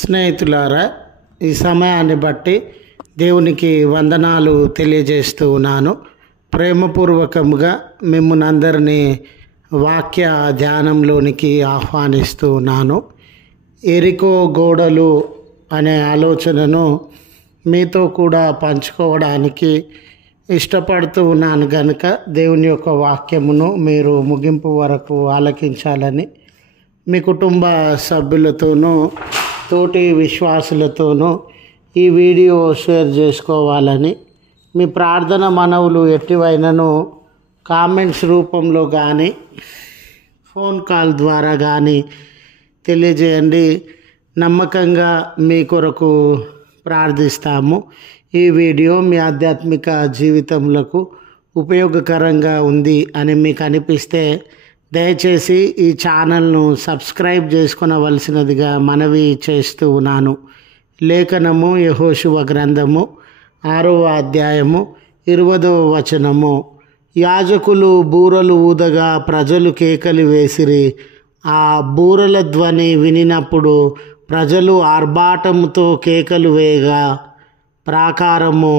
స్నేహితులారా, ఈ సమయాన్ని బట్టి దేవునికి వందనాలు తెలియజేస్తూ ఉన్నాను. ప్రేమపూర్వకంగా మిమ్మల్ని అందరినీ వాక్య ధ్యానంలోనికి ఆహ్వానిస్తూ ఉన్నాను. ఎరికో గోడలు అనే ఆలోచనను మీతో కూడా పంచుకోవడానికి ఇష్టపడుతూ ఉన్నాను కనుక దేవుని యొక్క వాక్యమును మీరు ముగింపు వరకు ఆలకించాలని మీ కుటుంబ సభ్యులతోనూ తోటి విశ్వాసులతోనూ ఈ వీడియో షేర్ చేసుకోవాలని, మీ ప్రార్థన మనవులు ఎట్టివైనను కామెంట్స్ రూపంలో కానీ ఫోన్ కాల్ ద్వారా కానీ తెలియజేయండి. నమ్మకంగా మీ కొరకు ప్రార్థిస్తాము. ఈ వీడియో మీ ఆధ్యాత్మిక జీవితంలో ఉపయోగకరంగా ఉంది అని మీకు అనిపిస్తే దయచేసి ఈ ఛానల్ను సబ్స్క్రైబ్ చేసుకొనవలసినదిగా మనవి చేస్తూ ఉన్నాను. లేఖనము యెహోషువ గ్రంథము 6వ అధ్యాయము 20వ వచనము. యాజకులు బూరలు ఊదగా ప్రజలు కేకలు వేసిరి. ఆ బూరల ధ్వని వినినప్పుడు ప్రజలు ఆర్భాటముతో కేకలు వేయగా ప్రాకారము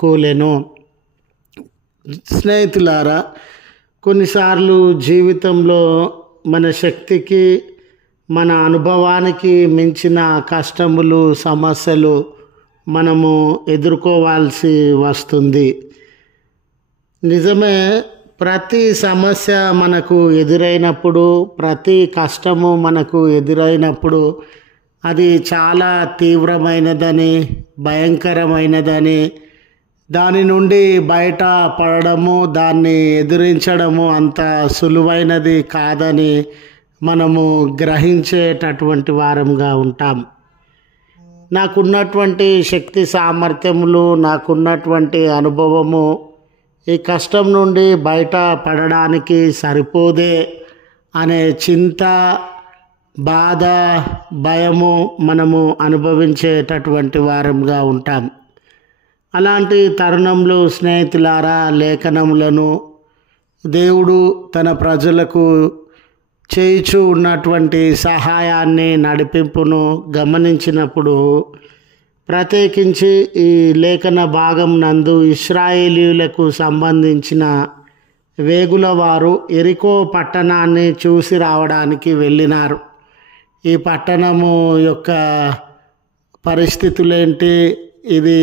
కూలెను. స్నేహితులారా, కొన్నిసార్లు జీవితంలో మన శక్తికి, మన అనుభవానికి మించిన కష్టములు, సమస్యలు మనము ఎదుర్కోవాల్సి వస్తుంది. నిజమే, ప్రతి సమస్య మనకు ఎదురైనప్పుడు, ప్రతి కష్టము మనకు ఎదురైనప్పుడు అది చాలా తీవ్రమైనదని, భయంకరమైనదని, దాని నుండి బయట పడడము, దాన్ని ఎదిరించడము అంత సులువైనది కాదని మనము గ్రహించేటటువంటి వారంగా ఉంటాం. నాకున్నటువంటి శక్తి సామర్థ్యములు, నాకున్నటువంటి అనుభవము ఈ కష్టం నుండి బయట పడడానికి సరిపోదే అనే చింత, బాధ, భయము మనము అనుభవించేటటువంటి వారంగా ఉంటాం. అలాంటి తరుణంలో స్నేహితులారా, లేఖనములను దేవుడు తన ప్రజలకు చేయుచూ ఉన్నటువంటి సహాయాన్ని, నడిపింపును గమనించినప్పుడు, ప్రత్యేకించి ఈ లేఖన భాగం నందు ఇశ్రాయేలీయులకు సంబంధించిన వేగుల వారు ఎరికో పట్టణాన్ని చూసి రావడానికి వెళ్ళినారు. ఈ పట్టణము యొక్క పరిస్థితులేంటి, ఇది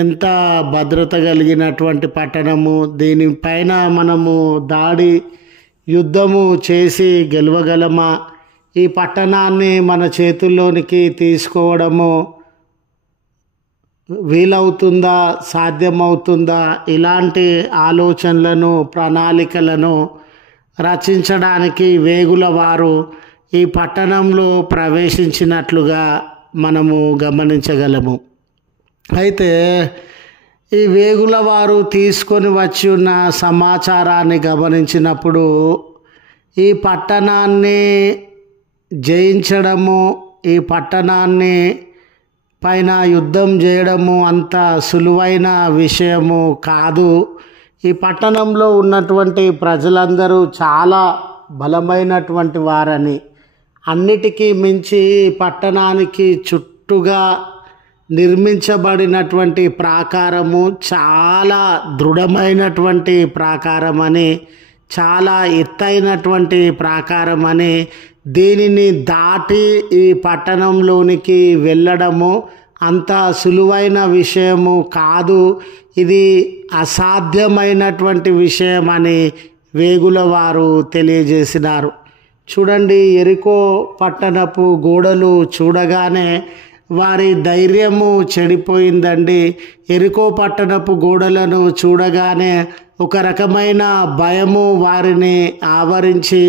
ఎంత భద్రత కలిగినటువంటి పట్టణము, దీనిపైన మనము దాడి, యుద్ధము చేసి గెలవగలమా, ఈ పట్టణాన్ని మన చేతుల్లోనికి తీసుకోవడము వీలవుతుందా, సాధ్యమవుతుందా, ఇలాంటి ఆలోచనలను, ప్రణాళికలను రచించడానికి వేగుల వారు ఈ పట్టణంలో ప్రవేశించినట్లుగా మనము గమనించగలము. అయితే ఈ వేగుల వారు తీసుకొని వచ్చి ఉన్న సమాచారాన్ని గమనించినప్పుడు ఈ పట్టణాన్ని జయించడము, ఈ పట్టణాన్ని పైన యుద్ధం చేయడము అంత సులువైన విషయము కాదు. ఈ పట్టణంలో ఉన్నటువంటి ప్రజలందరూ చాలా బలమైనటువంటి వారని, అన్నిటికీ మించి ఈ పట్టణానికి చుట్టూగా నిర్మించబడినటువంటి ప్రాకారము చాలా దృఢమైనటువంటి ప్రాకారం అని, చాలా ఎత్తైనటువంటి ప్రాకారం అని, దీనిని దాటి ఈ పట్టణంలోనికి వెళ్ళడము అంత సులువైన విషయము కాదు, ఇది అసాధ్యమైనటువంటి విషయం అని వేగుల వారు తెలియజేసినారు. చూడండి, ఎరికో పట్టణపు గోడలు చూడగానే వారి ధైర్యము చెడిపోయిందండి. ఎరికో పట్టణపు గోడలను చూడగానే ఒక రకమైన భయము వారిని ఆవరించి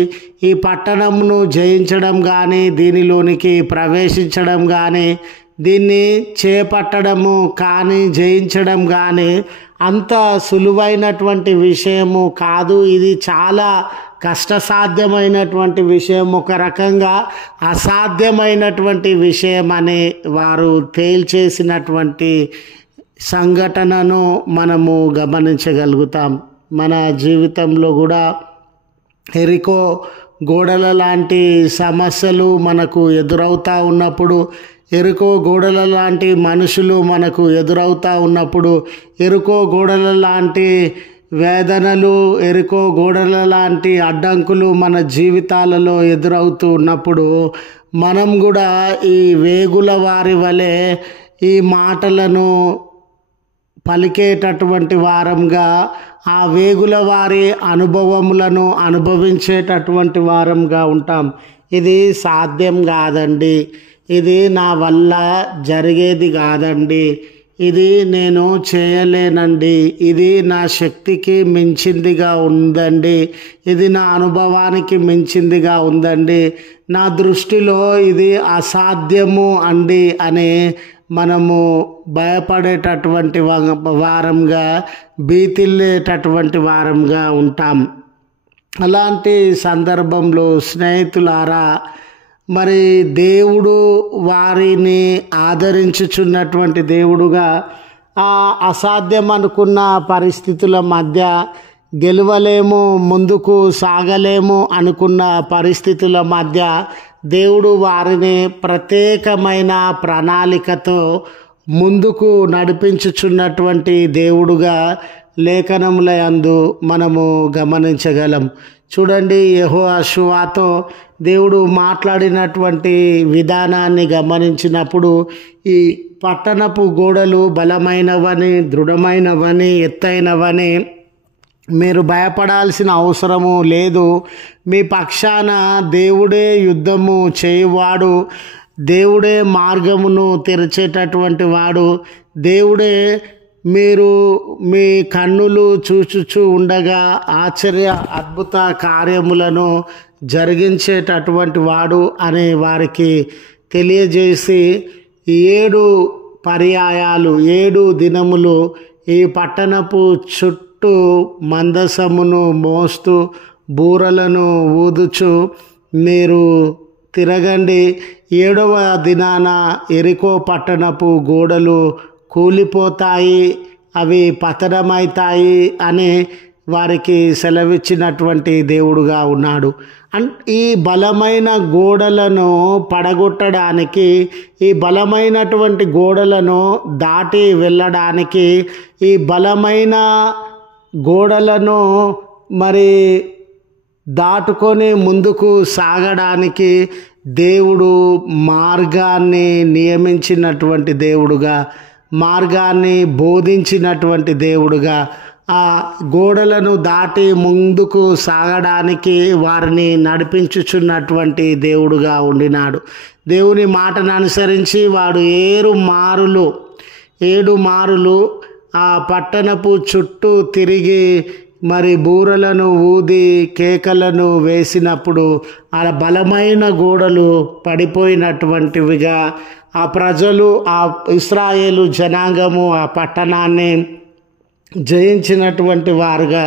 ఈ పట్టణమును జయించడం కానీ, దీనిలోనికి ప్రవేశించడం కానీ, దీన్ని చేపట్టడము కానీ, జయించడం కానీ అంత సులువైనటువంటి విషయము కాదు. ఇది చాలా కష్టసాధ్యమైనటువంటి విషయం, ఒక రకంగా అసాధ్యమైనటువంటి విషయం అని వారు తేల్చేసినటువంటి సంఘటనను మనము గమనించగలుగుతాం. మన జీవితంలో కూడా ఎరికో గోడల లాంటి సమస్యలు మనకు ఎదురవుతూ ఉన్నప్పుడు, ఎరుకో గోడల లాంటి మనుషులు మనకు ఎదురవుతూ ఉన్నప్పుడు, ఎరుకో గోడల లాంటి వేదనలు, ఎరుకో గోడల లాంటి అడ్డంకులు మన జీవితాలలో ఎదురవుతూ ఉన్నప్పుడు మనం కూడా ఈ వేగుల వారి వలె ఈ మాటలను పలికేటటువంటి వారంగా, ఆ వేగుల వారి అనుభవములను అనుభవించేటటువంటి వారంగా ఉంటాం. ఇది సాధ్యం కాదండి, ఇది నా వల్ల జరిగేది కాదండి, ఇది నేను చేయలేనండి, ఇది నా శక్తికి మించిందిగా ఉందండి, ఇది నా అనుభవానికి మించిందిగా ఉందండి, నా దృష్టిలో ఇది అసాధ్యము అండి అని మనము భయపడేటటువంటి వారంగా, భీతిల్లేటటువంటి వారంగా ఉంటాం. అలాంటి సందర్భంలో స్నేహితులారా, మరి దేవుడు వారిని ఆదరించుచున్నటువంటి దేవుడుగా, ఆ అసాధ్యం అనుకున్న పరిస్థితుల మధ్య, గెలవలేము, ముందుకు సాగలేము అనుకున్న పరిస్థితుల మధ్య దేవుడు వారిని ప్రత్యేకమైన ప్రణాళికతో ముందుకు నడిపించుచున్నటువంటి దేవుడుగా లేఖనముల యందు మనము గమనించగలం. చూడండి, యెహోషువతో దేవుడు మాట్లాడినటువంటి విధానాన్ని గమనించినప్పుడు, ఈ పట్టణపు గోడలు బలమైనవని, దృఢమైనవని, ఎత్తైనవని మీరు భయపడాల్సిన అవసరము లేదు, మీ పక్షాన దేవుడే యుద్ధము చేయువాడు, దేవుడే మార్గమును తెరిచేటటువంటి వాడు, దేవుడే మీరు మీ కన్నులు చూచుచూ ఉండగా ఆశ్చర్య అద్భుత కార్యములను జరిగించేటటువంటి వాడు అని వారికి తెలియజేసి, 7 పర్యాయాలు 7 దినములు ఈ పట్టణపు చుట్టూ మందసమును మోస్తూ బూరలను ఊదుచు మీరు తిరగండి. 7వ దినాన ఎరికో పట్టణపు గోడలు కూలిపోతాయి, అవి పతనమవుతాయి అని వారికి సెలవిచ్చినటువంటి దేవుడుగా ఉన్నాడు. ఈ బలమైన గోడలను పడగొట్టడానికి, ఈ బలమైనటువంటి గోడలను దాటి వెళ్ళడానికి, ఈ బలమైన గోడలను మరి దాటుకొని ముందుకు సాగడానికి దేవుడు మార్గాన్ని నియమించినటువంటి దేవుడుగా, మార్గాన్ని బోధించినటువంటి దేవుడుగా, ఆ గోడలను దాటి ముందుకు సాగడానికి వారిని నడిపించుచున్నటువంటి దేవుడుగా ఉండినాడు. దేవుని మాటను అనుసరించి వాడు 7 మారులు ఆ పట్టణపు చుట్టూ తిరిగి మరి బూరలను ఊది కేకలను వేసినప్పుడు ఆ బలమైన గోడలు పడిపోయినటువంటివిగా, ఆ ప్రజలు, ఆ ఇశ్రాయేలు జనాంగము ఆ పట్టణాన్ని జయించినటువంటి వారుగా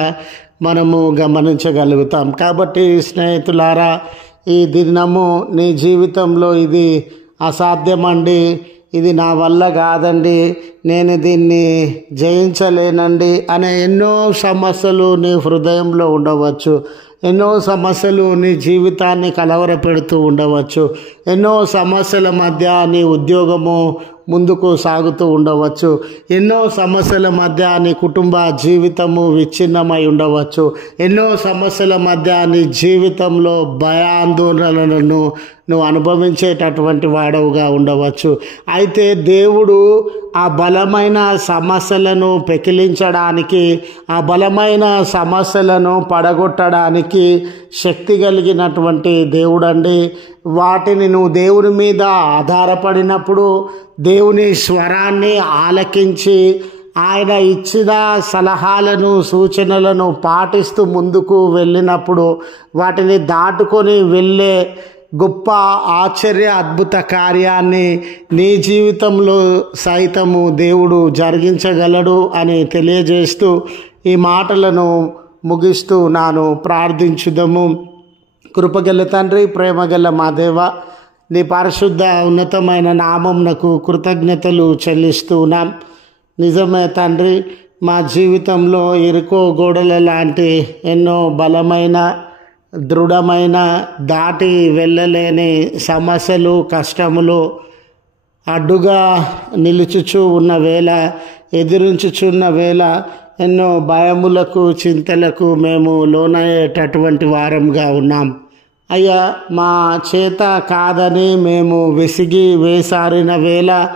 మనము గమనించగలుగుతాం. కాబట్టి స్నేహితులారా, ఈ దినము నీ జీవితంలో ఇది అసాధ్యమండి, ఇది నా వల్ల కాదండి, నేను దీన్ని జయించలేనండి అనే ఎన్నో సమస్యలు నీ హృదయంలో ఉండవచ్చు. ఎన్నో సమస్యలు నీ జీవితాన్ని కలవరపెడుతూ ఉండవచ్చు. ఎన్నో సమస్యల మధ్య నీ ఉద్యోగము ముందుకు సాగుతూ ఉండవచ్చు. ఎన్నో సమస్యల మధ్య నీ కుటుంబ జీవితము విచ్ఛిన్నమై ఉండవచ్చు. ఎన్నో సమస్యల మధ్య నీ జీవితంలో భయాందోళనలను నువ్వు అనుభవించేటటువంటి వాడవుగా ఉండవచ్చు. అయితే దేవుడు ఆ బలమైన సమస్యలను పెకిలించడానికి, ఆ బలమైన సమస్యలను పడగొట్టడానికి శక్తి కలిగినటువంటి దేవుడండి. వాటిని నువ్వు దేవుని మీద ఆధారపడినప్పుడు, దేవుని స్వరాన్ని ఆలకించి ఆయన ఇచ్చిన సలహాలను సూచనలను పాటిస్తూ ముందుకు వెళ్ళినప్పుడు వాటిని దాటుకొని వెళ్ళే గొప్ప ఆశ్చర్య అద్భుత కార్యాన్ని నీ జీవితంలో సైతము దేవుడు జరిగించగలడు అని తెలియజేస్తూ ఈ మాటలను ముగిస్తూ నాను ప్రార్థించుదము. కృపగల తండ్రి, ప్రేమగల మా దేవ, నీ పరిశుద్ధ ఉన్నతమైన నామమునకు కృతజ్ఞతలు చెల్లిస్తున్నాం. నిజమే తండ్రి, మా జీవితంలో ఎరుకో గోడల లాంటి ఎన్నో బలమైన దృఢమైన దాటి వెళ్ళలేని సమస్యలు కష్టములు అడ్డుగా నిలుచుచూ ఉన్న వేళ, ఎదిరించుచున్న వేళ ఎన్నో భయములకు చింతలకు మేము లోనయ్యేటటువంటి వారంగా ఉన్నాం. అయ్యా, మా చేత కాదని మేము విసిగి వేసారిన వేళ,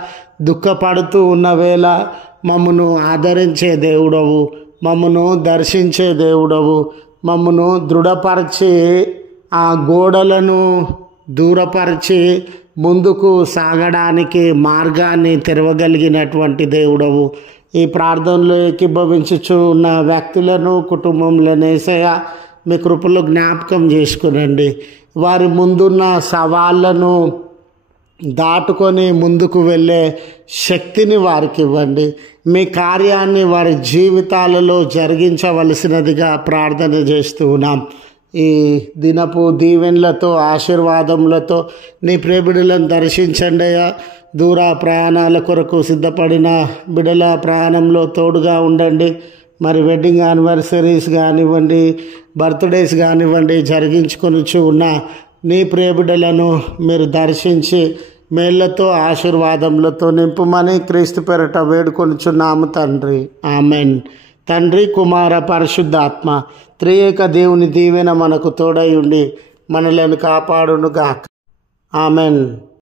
దుఃఖపడుతూ ఉన్న వేళ మమ్మను ఆదరించే దేవుడవు, మమ్మను దర్శించే దేవుడవు, మమ్మను దృఢపరిచి ఆ గోడలను దూరపరిచి ముందుకు సాగడానికి మార్గాన్ని తెరవగలిగినటువంటి దేవుడవు. ఈ ప్రార్థనలో ఏకీభవించుచు ఉన్న వ్యక్తులను, కుటుంబంలోనే యేసయ్య మీ కృపలో జ్ఞాపకం చేసుకునండి. వారి ముందున్న సవాళ్లను దాటుకొని ముందుకు వెళ్ళే శక్తిని వారికి ఇవ్వండి. మీ కార్యాన్ని వారి జీవితాలలో జరిగించవలసినదిగా ప్రార్థన చేస్తూ ఉన్నాం. ఈ దినపు దీవెనలతో ఆశీర్వాదములతో నీ ప్రియబిడ్డలను దర్శించండి అయ్యా. దూర ప్రయాణాల కొరకు సిద్ధపడిన బిడ్డల ప్రయాణంలో తోడుగా ఉండండి. మరి వెడ్డింగ్ యానివర్సరీస్ కానివ్వండి, బర్త్డేస్ కానివ్వండి, జరిగించుకొనిచు ఉన్న నీ ప్రియబిడ్డలను మీరు దర్శించి మేళ్లతో ఆశీర్వాదములతో నింపుమని క్రీస్తు పేరట వేడుకొనుచున్నాము తండ్రి. ఆమెన్. తండ్రి, కుమార, పరిశుద్ధాత్మ త్రియేక దేవుని దీవెన మనకు తోడై ఉండి మనలను కాపాడునుగాక. ఆమెన్.